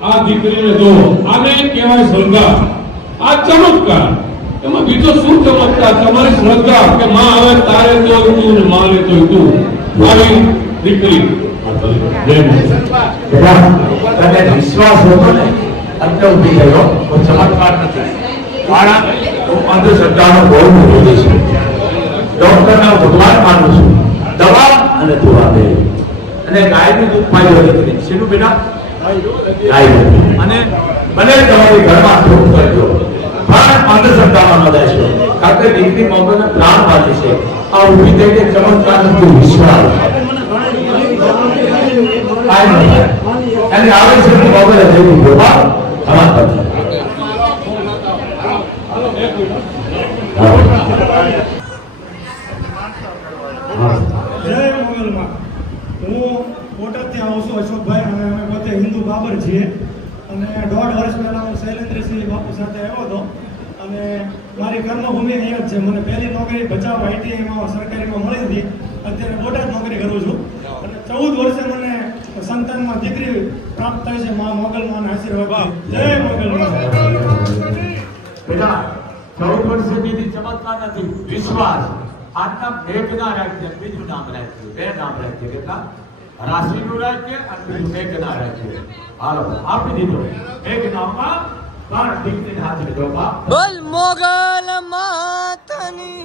આ દીકરીને જો આને કહેવાય શ્રદ્ધા. આ ચમત્કાર. એમાં બીજો શું ચમત્કાર? તમારી શ્રદ્ધા કે માં આવે તારે તો તું ને માને તો તું. આવી દીકરી. તને વિશ્વાસ હતો ને? એટલે ઊભી ગયો તો ચમત્કાર નથી. મારા હું અંધશ્રદ્ધાનો બહુ વિરોધી છું. ડોક્ટરના ભગવાન માનું છું. દવા અને દુઆ બે. અને ગાયનું દૂધ પાયું દીકરી. શેનું બેટા? અને તમારી ઘરમાં દુઃખ કરજો કારણ કે દીકરી મોગલને પ્રાણ વાંચે છે. આ ઊભી વિશ્વાસ. કાંઈ ન થાય. એની આવે છે મોગલે જેવું હું બોટાદથી આવું છું, અશોકભાઈ અને અમે પોતે હિન્દુ બાબર છીએ અને દોઢ વર્ષ પહેલાં હું શૈલેન્દ્રસિંહ બાપુ સાથે આવ્યો હતો. અને મારી કર્મભૂમિ અહીંયા જ છે. મને પહેલી નોકરી ભચાઉ આઈટીઆઈમાં સરકારીમાં મળી હતી. અત્યારે બોટાદ નોકરી કરું છું. અને ચૌદ વર્ષે મને સંતાનમાં દીકરી પ્રાપ્ત થઈ છે. મા મોગલમાં આશીર્વાદ જય મોગલ ચૌદ વર્ષે બીજી ચમત્કાર નથી. વિશ્વાસ. આજના ના રાજ્ય બીજું નામ રાખ્યું, બે નામ રાજ્ય કેટલા રાશિનું રાજ્ય અને બીજું મેઘના રાજ્ય. હાલો આપી દીધો. મેઘ પણ દીકરીને હાથ લીધો બાપ. બોલ મોગલ માતની.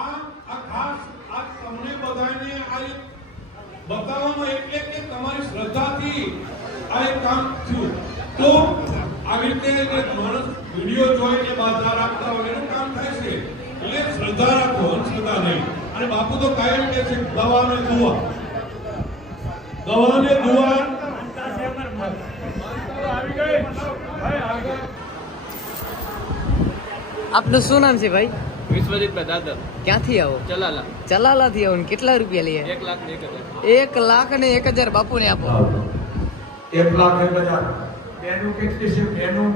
આ આ ખાસ આ તમને બધાને આ એક એટલે કે તમારી શ્રદ્ધાથી આ એક કામ થયું. તો આવી રીતે જે માણસ વીડિયો જોઈને બાધા રાખતા હોય એનું કામ થાય છે. એટલે શ્રદ્ધા રાખો અંધશ્રદ્ધા નહીં. અને બાપુ તો કાયમ કે છે દવા ને દુઆ દવા ને દુઆ આપનું શું નામ છે ભાઈ? વિશ્વજીત દાદર ક્યાંથી આવો? ચલાલા. ચલાલા થી આવો. ને કેટલા રૂપિયા લઈએ એક લાખ ને એક હજાર. એક લાખ ને એક હજાર બાપુ ને આપો. એક લાખ એક હજાર. બેનું કેટલી છે? બેનું?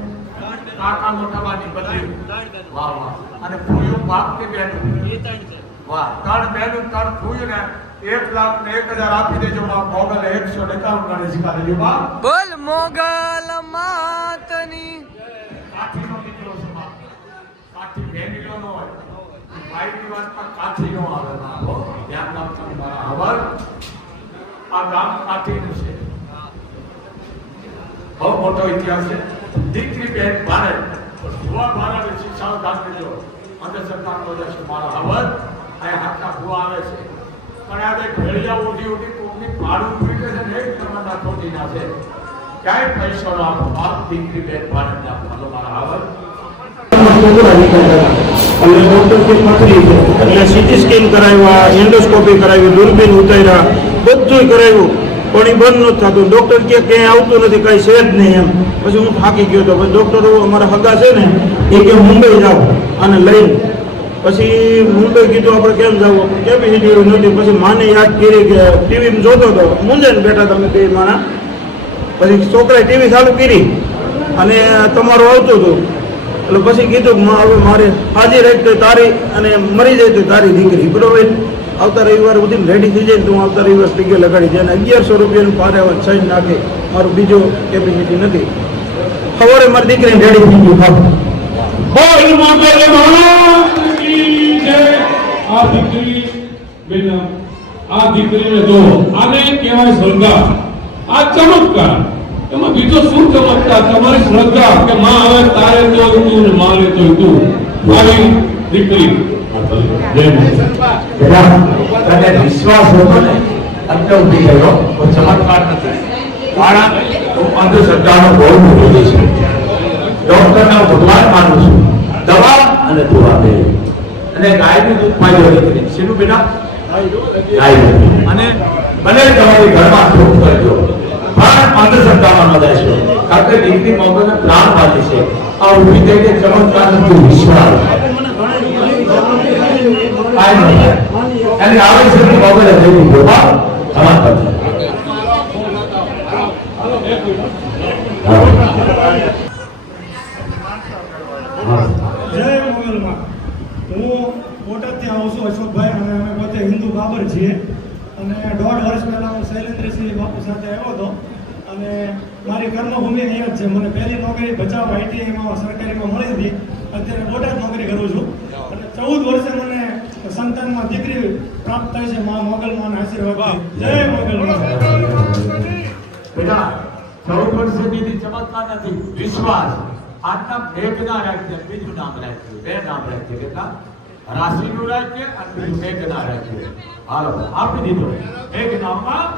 કાકા મોટા બાની બધી. વાહ વાહ. અને ફૂયું બાપ કે બેનું? વાહ ત્રણ બેનું ત્રણ ફૂયું ને એક લાખ ને એક હજાર આપી દેજો બાપ મોગલે એકસો ને એકાવન ગણેશ કાઢી બાપ. બોલ મોગલ માતની. કાઠીનો દીકરો છે બાપ. કાઠી ભેંડીનો નો હોય. ભાઈની વાતમાં કાઠી નો આવે બાપ હો. ધ્યાન રાખજો મારા હવર. આ ગામ કાઠીનું છે. બહુ મોટો ઇતિહાસ છે. દીકરી બેન ભારત ભુવા ભારા વિશે સાવધાન રહેજો અંધશ્રદ્ધા નો જશે મારા હવર. આ આવે છે. પણ આ એક ભેળિયા ઉઠી ઉઠી કોકની ભાડું ફૂટે છે ને એક નાખો દીના છે. ક્યાંય પૈસો નો આપો બાપ દીકરી બેન ભારે ના આપો મારા એટલે સીટી સ્કેન કરાવ્યા એન્ડોસ્કોપી કરાવી દૂરબીન ઉતાર્યા બધું કરાવ્યું. પણ એ બંધ નથી થતું. ડૉક્ટર કે ક્યાંય આવતું નથી, કાંઈ છે નહીં એમ. પછી હું થાકી ગયો હતો પછી ડૉક્ટરો અમારા હગા છે ને, એ કે મુંબઈ જાઓ અને લઈને પછી મુંબઈ કીધું, આપણે કેમ જવું? કેપેસિટી નથી? પછી માને યાદ કરી કે ટીવી જોતો હતો. મુંજાઈને બેઠા તમે બે માના પછી છોકરાએ ટીવી ચાલુ કરી અને તમારું આવતું હતું. એટલે પછી કીધું કે હવે મારે હાજી રહી તો તારી અને મરી જાય તો તારી દીકરી. બરોબર? આવતા રવિવાર સુધી રેડી થઈ જાય તો હું આવતા રવિવાર ટીકે લગાડી જાય અને અગિયારસો રૂપિયાનું પારે સહી નાખે. મારું બીજો કેપેસિટી નથી. સવારે મારી દીકરીને રેડી થઈ ગયું. બહુ બોલ જય. આ દીકરી બેન આ દીકરીને જો આને કહેવાય શ્રદ્ધા. આ ચમત્કાર. એમાં બીજો શું ચમત્કાર? તમારી શ્રદ્ધા કે માં આવે તારે તો તું ને માને તો તું. આવી દીકરી. વિશ્વાસ હતો ને? એટલે ઊભી ગયો ચમત્કાર નથી. મારા હું અંધશ્રદ્ધાનો બહુ મોટો છું. ડોક્ટરના ભગવાન માનું છું. દવા અને દુઆ. અને ગાયનું દૂધ પાયો દીકરી શેનું બેટા? ગાય અને ભલે તમારી ઘરમાં દુઃખ કરજો પણ અંધશ્રદ્ધામાં ન દેશો કારણ કે દીકરી મોગલને પ્રાણ વાંચે છે. આ ઊભી થઈ કે ચમત્કાર નથી વિશ્વાસ કાંઈ ન થાય. આવે છે તો જેવું પર જય મંગલમાં હું બોટાદથી આવું છું અશોકભાઈ અને અમે પોતે હિન્દુ બાબર છીએ. અને દોઢ વર્ષ પહેલા હું શૈલેન્દ્રસિંહ બાપુ સાથે આવ્યો હતો. અને મારી કર્મભૂમિ અહીંયા જ છે. મને પહેલી નોકરી બચાવ આઈટીઆઈમાં સરકારીમાં મળી હતી. અત્યારે બોટાદ નોકરી કરું છું. અને ચૌદ વર્ષે મને સંતાનમાં દીકરી પ્રાપ્ત થઈ છે. મા મોગલમાં આશીર્વાદ જય મોગલમાં. બેટા ચૌદ વર્ષની ચમત્કાર નથી. વિશ્વાસ. આજના મેઘના રાજ્ય બીજું નામ રાખ્યું. બે નામ રાખ્યું. કેટલા રાશિનું રાજ્ય અને મેઘના રાજ્ય. હાલો આપી દીધો. મેઘનામાં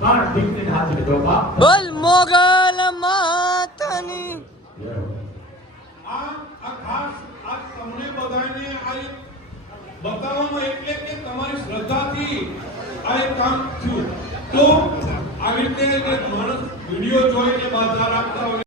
ત્રણ દીકરી હાથ લીધો બાપ બોલ મોગલ માતાની. આ આ ખાસ આ તમને બધાને આ બતાવવામાં એટલે કે તમારી શ્રદ્ધાથી આ એક કામ થયું. તો આવી રીતે એક માણસ વીડિયો જોઈને બાધા રાખતા હોય